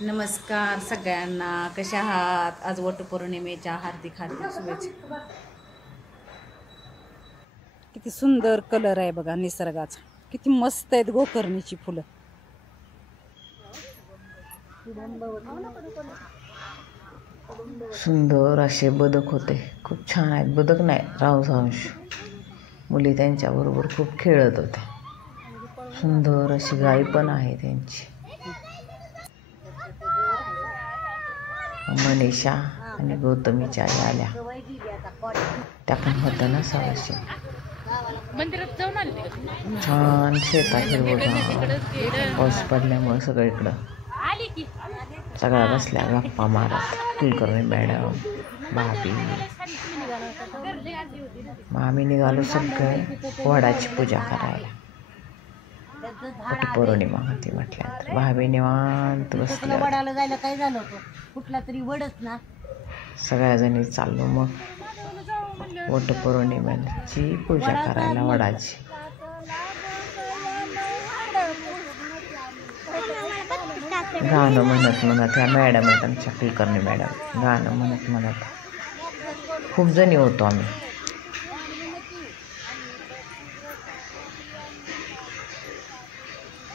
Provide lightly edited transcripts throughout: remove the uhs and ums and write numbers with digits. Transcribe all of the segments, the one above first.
नमस्कार सगळ्यांना, कशा आहात? आज वटपौर्णिमेच्या हार्दिक हार्दिक शुभेच्छा. किती सुंदर कलर आहे बघा निसर्गाचा, किती मस्त आहेत गोकर्णीची फुलं. सुंदर असे बदक होते, खूप छान आहेत. बदक नाही, रावसांश मुली त्यांच्याबरोबर खूप खेळत होते. सुंदर अशी गाई पण आहे त्यांची. मनीषा आणि गौतमीच्या आई आल्या, त्या पण होत्या ना सवाशी. छान शेतात हिरवं, पाऊस पडल्यामुळे सगळीकडं सगळ्या बसल्या गप्पा मारत. कुलकर्णी मॅडम, भाभी, मग आम्ही निघालो सगळे वडाची पूजा करायला. वटपौर्णिमा होती म्हटल्यानंतर भाभी निवांत बसल्या. वडाला जायला काय झालं होतं, कुठला तरी वडच ना. सगळ्याजणी चाललो मग वटपौर्णिमेची पूजा करायला वडाची. गाणं म्हणत म्हणत ह्या मॅडम आहेत आमच्या कुलकर्णी मॅडम, गाणं म्हणत म्हणत खूप जणी होतो आम्ही.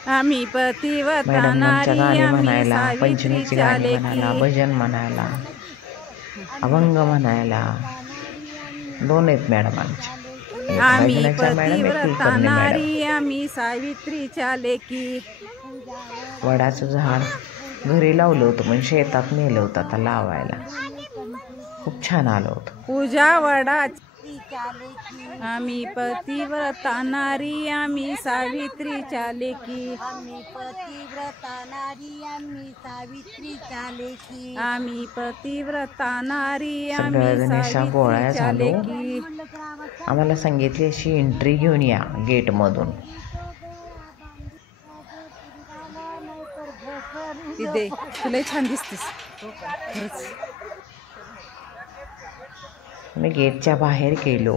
आम्ही पतिव्रता मॅडम आमच्या गाणी नारी, म्हणायला, आम्ही पंचमीची सावित्रीच्या गाणी म्हणायला, लेकी. भजन म्हणायला, अभंग म्हणायला. दोन आहेत मॅडम आमच्या, एक आम्ही भजनाच्या मॅडम, एक पतिव्रता कुलकर्णी मॅडम. नारी, आम्ही सावित्रीच्या लेकी. वडाचं झाड घरी लावलं होतं पण शेतात नेलं होतं आता लावायला. खूप छान आलं होतं. पूजा वडाची. आम्ही पतिव्रता नारी, आम्ही सावित्रीच्या लेकी. आम्ही पतिव्रता नारी, आम्ही सावित्रीच्या लेकी. आम्ही पतिव्रता नारी, सगळ्या आम्ही जणीशा गोळ्या सावित्रीच्या झालो. लेकी. आम्हाला सांगितली अशी एंट्री घेऊन या गेटमधून. तिथे तुला छान दिसतेस खरंच. मी गेटच्या बाहेर गेलो.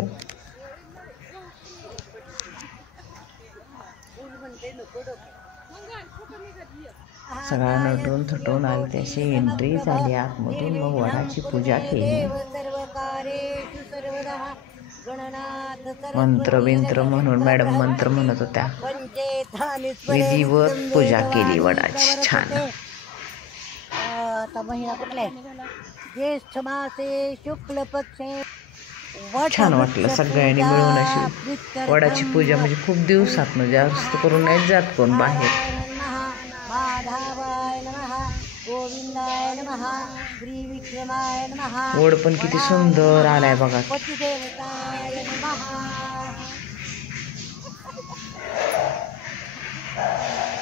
सगळ्या नटून थटून आली, त्याची एंट्री झाली आतमधून. मग वडाची पूजा केली. मंत्र बिंत्र म्हणून मॅडम मंत्र म्हणत होत्या. विधिवत पूजा केली वडाची छान. आता महिना कुठला आहे? ज्येष्ठ मासे शुक्ल पक्षे. छान वाटलं सगळ्यांनी मिळून अशी वडाची पूजा. म्हणजे खूप दिवसातनं जास्त करून नाही जात कोण बाहेर. माधवाय नमः, गोविंदाय नमः, श्री विक्रमाय नमः. वड पण किती सुंदर आलाय बघा. पतिदेवताय नमः.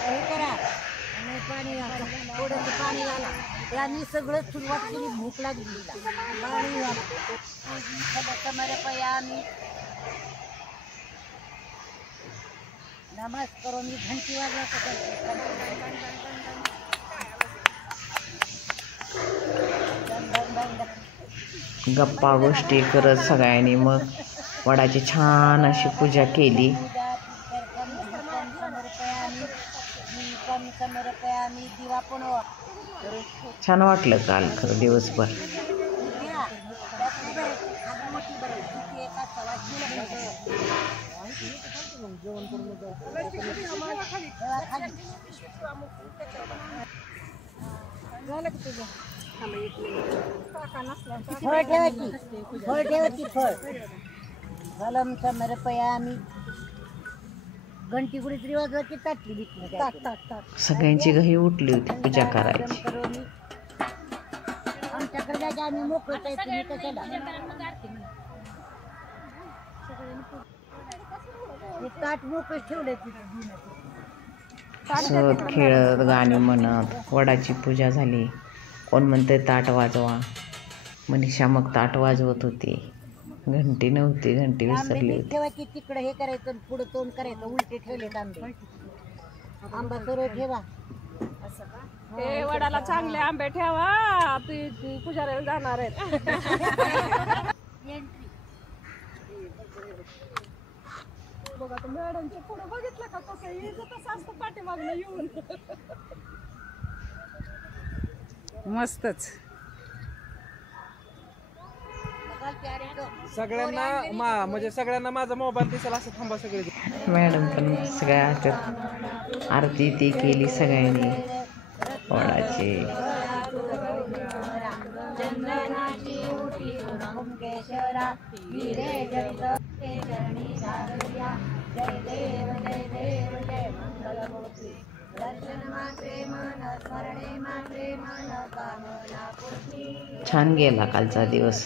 हे करा आणि पाणी घाला, थोडंसं पाणी घाला. यांनी सगळं सुरुवात केली, भूक लागली. पाणी घाला. समर्पयामि. नमस्कार. मी घंटी वाजवा. गप्पा गोष्टी करत सगळ्यांनी मग वडाची छान अशी पूजा केली. छान वाटलं काल खरं दिवसभर. फळ ठेवायची, फळ ठेवायची, फळ. फलम समर्पयामि. घंटी कुठेतरी वाजवायची, ताटली बिटली ताट ताट ताट. सगळ्यांची घही उठली होती पूजा करायची. आमच्याकडे जायचं, आम्ही मोकळत आहे. तुम्ही कशाला? ताट मोकळं ठेवलंय तिथे. हसत खेळत गाणी म्हणत वडाची पूजा झाली. कोण म्हणते ताट वाजवा, मनीषा मग ताट वाजवत होती. घंटी नव्हती, घंटी विसरली होती. ठेवायची तिकडे, हे करायचं, पुढे तोंड करायचं. उलटे ठेवलेत आंबे. आंबा सरळ ठेवा. हे वडाला चांगले आंबे ठेवा, ती पुजाऱ्याला जाणार आहेत. बघा तर मॅडमच्या पुढे बघितलं का कसं येतं, तसं असतं पाठीमागनं येऊन. मस्तच. सगळ्यांना म्हणजे सगळ्यांना माझा मोबाईल दिसेल असं थांबा सगळे. मॅडम पण सगळ्या हातात आरती ती केली सगळ्यांनी वडाची. छान गेला कालचा दिवस.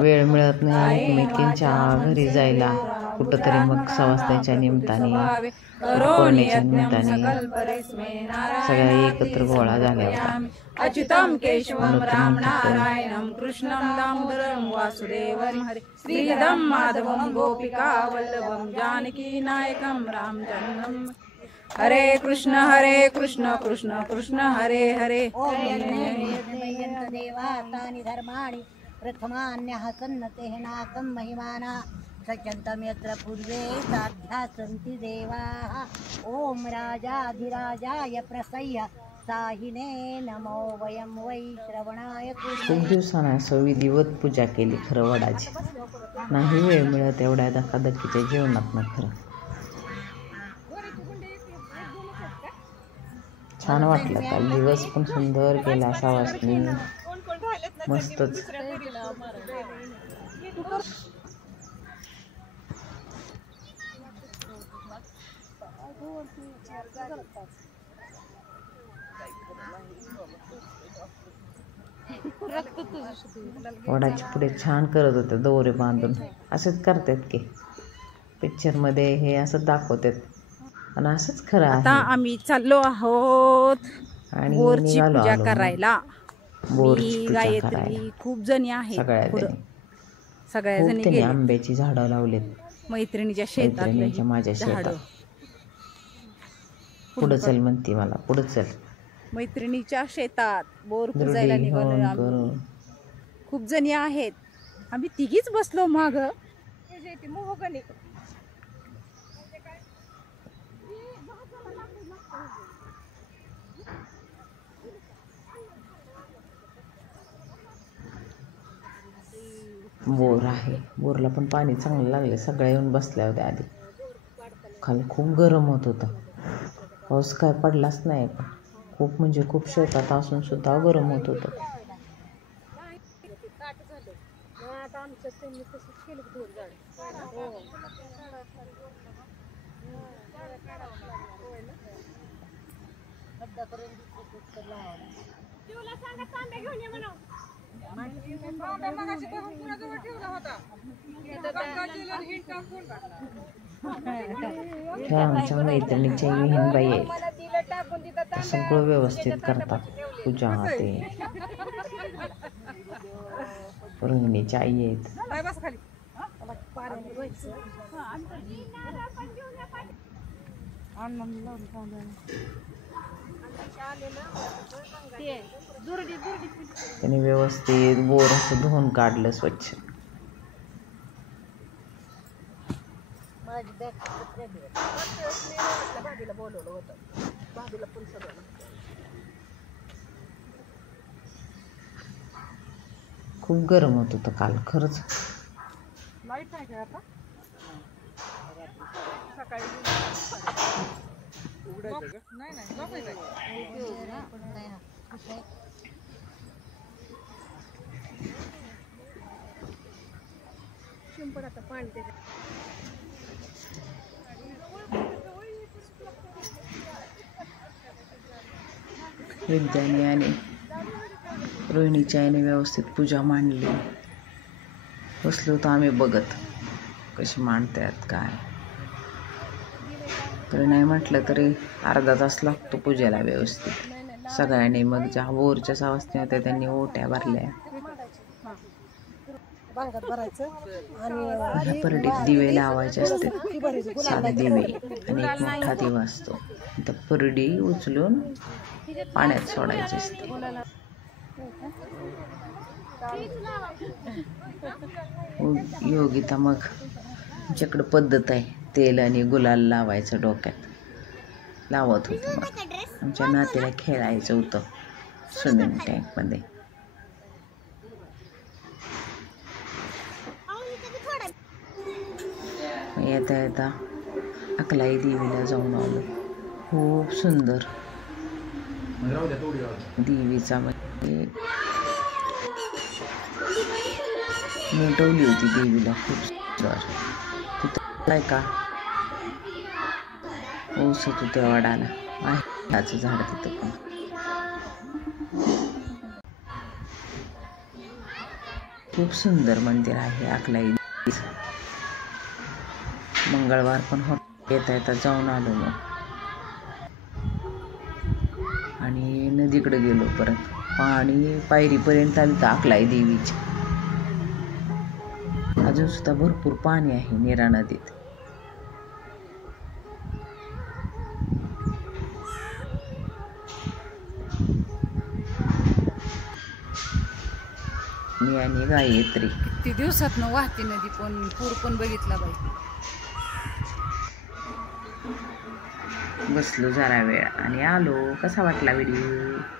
वेळ मिळत नाही एकमेकींच्या घरी जायला कुठंतरी, मग सवासण्याच्या निमित्ताने पौर्णिमेच्या निमित्ताने सगळ्या एकत्र गोळा झाल्या होत्या. अच्युतम केशवम राम नारायणम कृष्णम दामोदरम वासुदेवम हरे श्रीधम माधवम गोपिका वल्लभम जानकी नायकम रामचंद्रम. हरे कृष्ण कृष्ण कृष्ण हरे हरे. देवातानि धर्माणि प्रथमान्यः सन्नतेः नाकं महिमाना सचन्तं यत्र पूर्वे साध्या सन्ति देवाः. ॐ राजाधिराजाय प्रसह्य साहिने नमो वयं वै श्रवणाय. खूप दिवसांना असं विधिवत पूजा केली खरं वडाची. नाही वेळ मिळत एवढ्या धकाधकीच्या जेवणात ना. खरं छान वाटलं. काल दिवस पण सुंदर गेला सवासनी. मस्तच. वडाची पुढे छान करत होते दोरे बांधून. असंच करतात की पिक्चरमध्ये हे असं दाखवतात आणि असंच खरं आता आहे. आम्ही चाललो आहोत आणि बोरची निघालो पूजा आलो करायला. बोरची मी पूजा गायत्री करायला खूप जणी आहेत. सगळ्या पुढं जणी. सगळ्या खूप जणी त्यांनी गेले आंब्याची झाडं लावलेत मैत्रिणीच्या मैत्रिणीच्या शेतात. माझ्या शेतात. पुढं चल म्हणते मला, पुढं चल. मैत्रिणीच्या शेतात बोर दुर्डी पुजायला निघालो होऊन आम्ही. करून. खूप जणी आहेत. आम्ही तिघीच बसलो माग. मोहगणी बोर आहे. बोरला पण पाणी चांगलं लागले. सगळ्या येऊन बसल्या होत्या आधी. खाली खूप गरम होत होतं. पाऊस काय पडलाच नाही पण खूप म्हणजे खूप शेतात असून सुद्धा गरम होत होतं. ह्या आमच्या मैत्रिणीच्या विहीनबाई आहेत. सगळं व्यवस्थित करतात. पूजा ते रोहिणीच्या आई आहेत. त्यांनी व्यवस्थित बोर असं धुवून काढलं स्वच्छ. खूप गरम होत होतं काल खरंच. लाईट आहे का आता सकाळी शिंपड आता पाणी. विद्याने आणि रोहिणीच्या आईने व्यवस्थित पूजा मांडली. बसलो होतो आम्ही बघत कशी मांडतात काय. तरी नाही म्हटलं तरी अर्धा तास लागतो पूजेला व्यवस्थित. सगळ्यांनी मग ज्या बोरच्या सवासण्या होत्या त्यांनी ओट्या भरल्या. परडीत दिवे लावायचे असते. साधे दिवे आणि एक मोठा दिवा असतो. त्या परडी उचलून पाण्यात सोडायची असते. योगिता मग आमच्याकडं पद्धत आहे तेल आणि गुलाल लावायचं डोक्यात. लावत होती मग. आमच्या नातीला खेळायचं होतं स्विमिंग टँकमध्ये. येता येता अकलाई देवीला जाऊन आलो. खूप सुंदर देवीचा म्हणजे मोठवली होती देवीला, खूप सुंदर. तिथं काय का औषध होत्या वडाला, आहे झाड तिथं पण. खूप सुंदर मंदिर आहे अकलाई देवीचं. मंगळवार पण येता येता जाऊन आलो मग, आणि नदीकडे गेलो परत. पाणी पायरीपर्यंत आलं तर अकलाई देवीची. अजून सुद्धा भरपूर पाणी आहे नीरा नदीत. मी आणि गायत्री किती दिवसात न वाहते नदी, पण पूर पण बघितला बाई. बसलो जरा वेळ आणि आलो. कसा वाटला व्हिडिओ?